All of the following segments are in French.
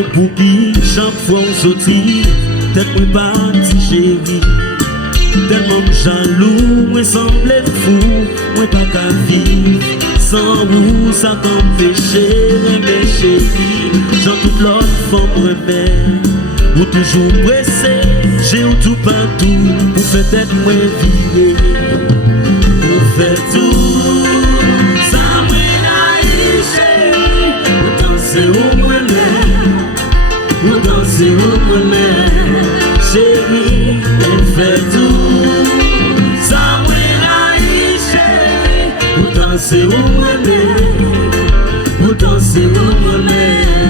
mais pour qui chaque fois on sortit, tête moi parti chérie. Tellement jaloux, moi semblais fou, moi pas qu'à vivre. Sans vous, ça t'empêche, mais chérie. J'en toute l'autre femme remède, ou toujours pressé, j'ai ou tout partout, pour faire tête moi vivre. Pour faire tout, ça moi naïf chérie. Pour danser au moins pour danser au moins chérie. Pour faire tout, ça moi naïf chérie. Pour danser au moins pour danser au moins.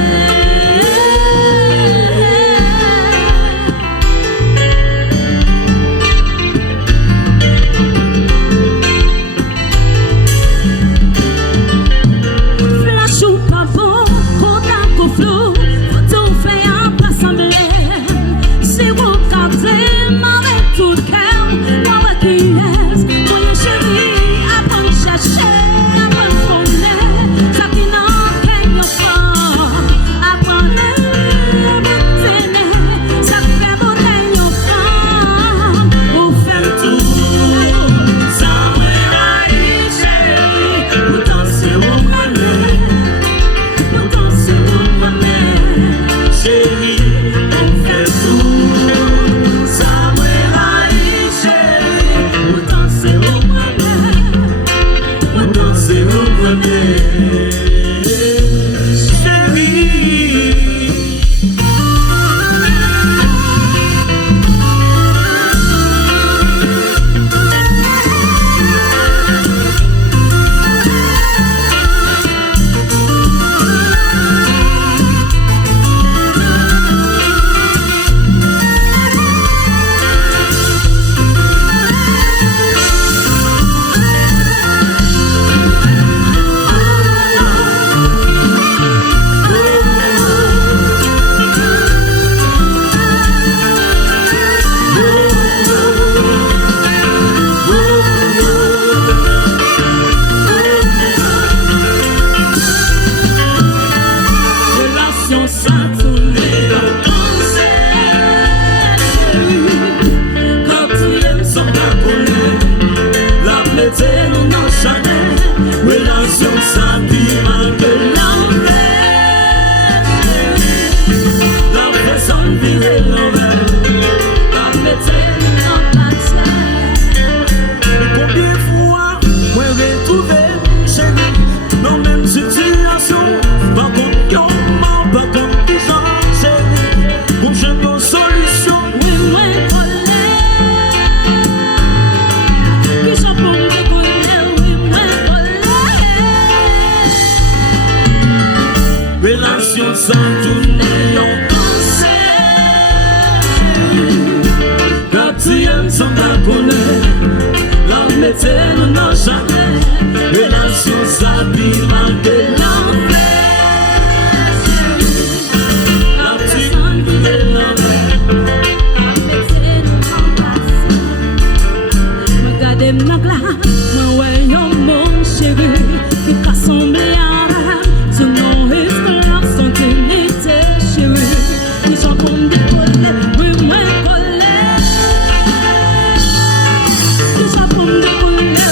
Pour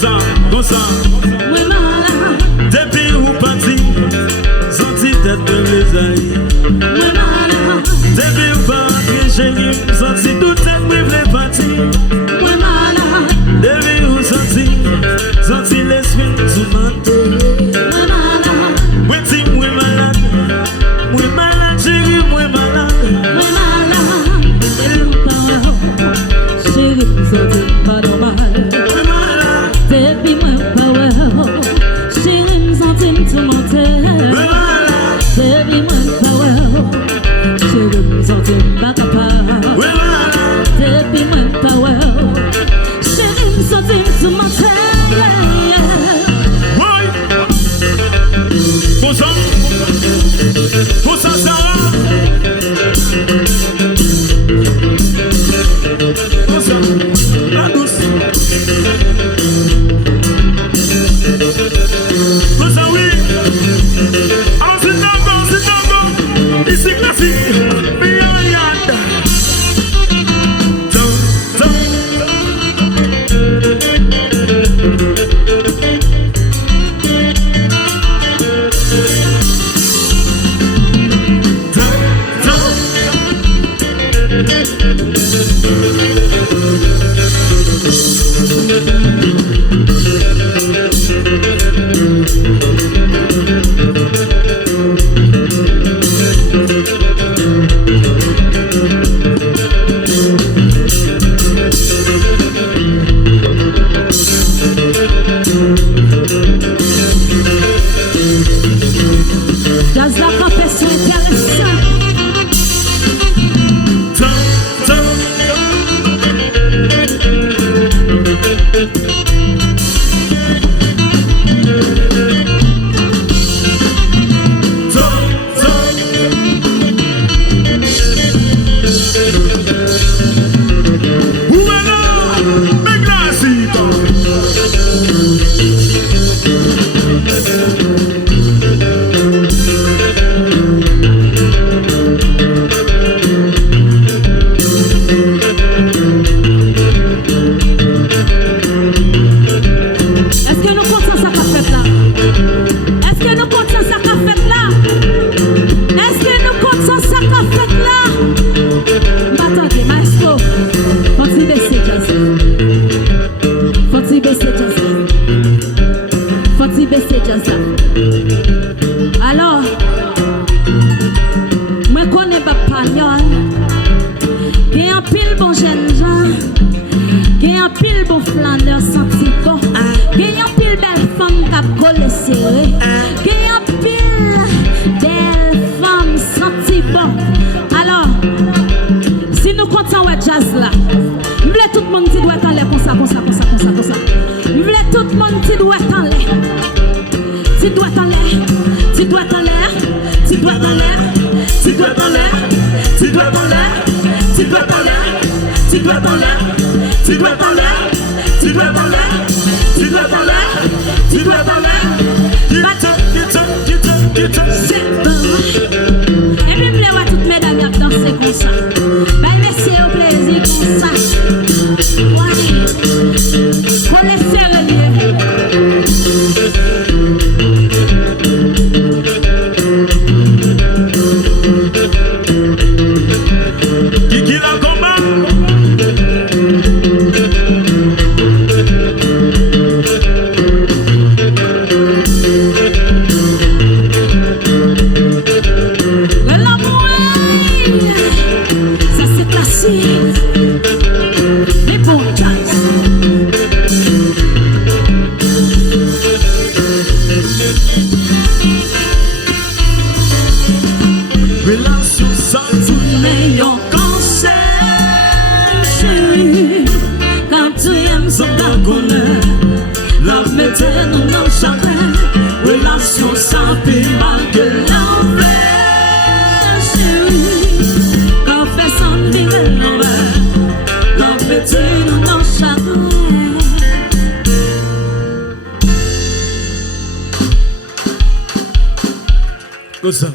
ça. Moi malade. Depuis où parti, senti tête de mes aïeux. Moi malade. Depuis où parti, j'ai eu senti toute tête de mes partir. Moi malade. Depuis où senti l'esprit sous ma tête. Moi malade. Moi si moi malade, chérie, moi malade. Moi malade. Chérie, senti pas normal. Moi malade. Depuis moi power. Chérie, me senti tout mental. Moi malade. Depuis moi power. Chérie, me senti pas capable. Moi malade. Depuis moi power. Chérie, me senti tout mental. Pour ça, ça va. Pour ça, la douce. Pour ça, oui. Alors, c'est d'abord. Ici, classique. Bien, yada. Jazz la confession intéressante. Alors, moi connais pas Pagnol. Il y a un pile bon jeune gens. Il y a un pile bon flâneur senti bon. Il y a un pile belle femme qui a collé serré. Il y a un pile belle femme senti bon. Alors, si nous comptons ouais jazz là, nous voulons tout le monde qui doit être en l'air comme ça. Nous voulons tout le monde qui doit être en l'air. Tu dois en l'air, tu dois en l'air, tu dois en l'air, tu dois en l'air, tu dois en l'air, tu dois en l'air, tu dois en l'air, tu dois en l'air, tu dois en l'air, tu dois en l'air, tu dois en l'air. C'est bon. Et puis me voir toutes mesdames qui danser comme ça. Ben merci au plaisir comme ça. Ouais. Qu'on les serre lié. Relation sans tout meilleur conseil, chérie. Quand tu aimes son connaît, la mettez nous dans chacun. Relation sans paix malgré l'envers, chérie. Quand fait sans vivre l'envers, la mettez nous dans chacun. Comme ça.